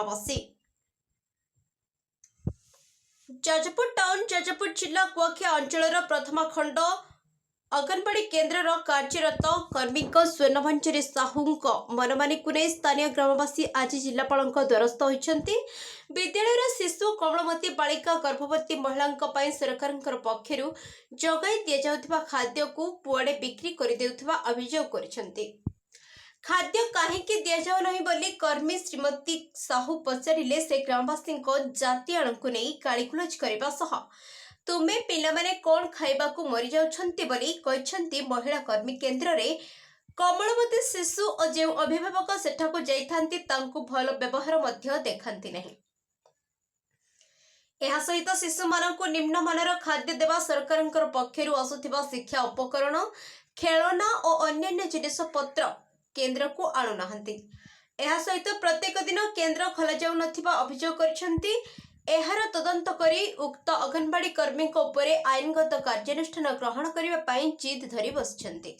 ग्रामवासी। जाजपुर टाउन जाजपुर जिला कुआखिया अंचल प्रथम खंड अंगनवाड़ी केन्द्र कार्यरत कर्मी स्वर्णभंजरी साहू मनमानी को नहीं स्थानीय ग्रामवासी आज जिलापाल द्वारस्थ होती। विद्यालय शिशु कमलमती बालिका गर्भवती महिला सरकार पक्षर जगाई दि जाउथिबा खाद्य को पुआड़े बिक्री कर देउथिबा अभियोग करिसेंती। खाद्य कहीं दि जाऊ नहीं बोली कर्मी श्रीमती साहू पचारे से ग्रामवासी जाति आड़ को नहीं गाड़ीगुलज करने सह तुमे पिला माने कौन खाइबा को मरी जाउछंती बोली कहछंती। महिला कर्मी केन्द्र रे कमलवती शिशु और जो अभिभावक सेठाको जाइथांती तांको भल व्यवहार मध्य देखांती नहीं। एहा सहित शिशु मानक निम्न मानर खाद्य देवा सरकार पक्षर आसुथिबा शिक्षा उपकरण खेलना और अन्य जिनिस पत्र केन्द्र को आणु नाहंती। एहा सहित प्रत्येक दिन केन्द्र खोला जाउ नथिबा अभियोग करिसेंती। एहार तदंत करी उक्त अंगनवाड़ी कर्मी उपरे आईनगत कार्यानुष्ठान ग्रहण करने पाई जिद धरी बसिछंती।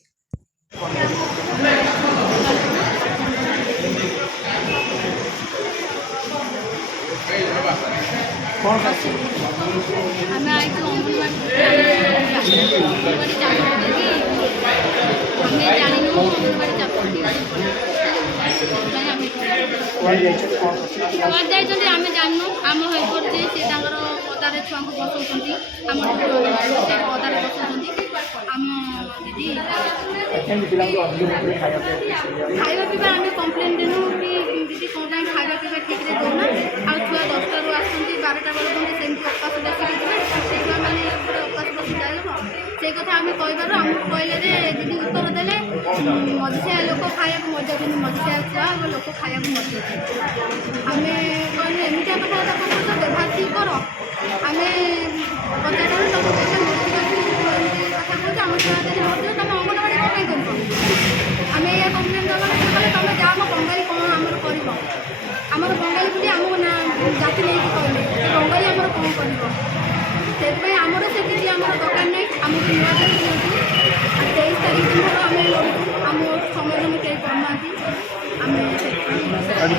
आम जानू आम हाइकोर्ट जे से पदारे छुआ को बसौती आम पदारे बसौती आम दीदी खाଇବା पीवा आम कम्प्लेन देनु कि दीदी कौन खाଇବା पीवा ठीक से दौना आ छुआ 10टा रू आसती 12टा बेल सेमती उपास देखिए छुआ मैंने उपास बस जाए से कथा आम कहबार आमको कहले दीदी उत्तर देले मझिया लोक खाया मजा मझिया छुआ लोक खाया मजा आम कहले एमती कथा व्यवहार ठीक कर आम पचार तुम पैसा आम छुआ तुम अंगनवाड़ी कौन आम या कम्प्लेन दबार तुम जा बंगाली कौन आमर कर आमर बंगाली बुली आम जाति नहीं कहले बंगाली आमर कौन कर आमर से दरकार नहीं आमको नुआ 23 तारीख दिन आम लड़ू आम समय में कहीं करना कम्प्लेन बाहर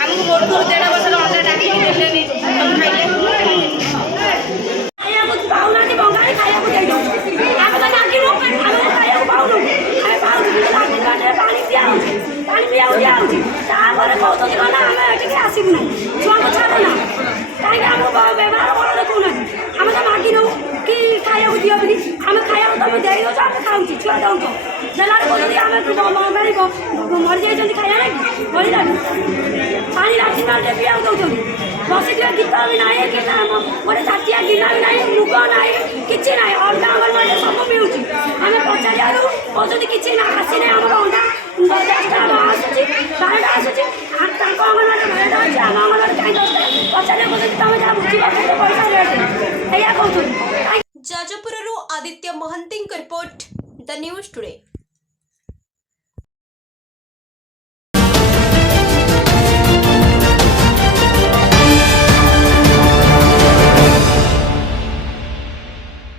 आमको बोर्ड को 1.5 वर्ष अंडा डाक देने पाऊना बंगाली खाया आसबू ना छुआ को छाड़ना कहीं आमको व्यवहार भल देखना आम तो मागि नौ कि खाया दियो बोली आम खाया तुम दे दौ आम खाऊ छुआ दौच देला बंगाली मरी जाइए खाया ना मरी जा पानी राति मारे पीवा दौरान बसिक गीत भी ना कि गोटे छाटिया गिना भी ना मुग ना कि ना अंडा अंगनवाड़ी सब मिलूँ आम पचार कहते कि आसी ना आम अंडा 10टा आसूँ 12टा आसूँ अंगनवाड़ी 12टा अच्छे आम अंगनवाड़ी कहीं 10टा पचार तुम जहाँ बुझे पैसा रेट या कहते। Jajpur Aditya Mahanty report the news today.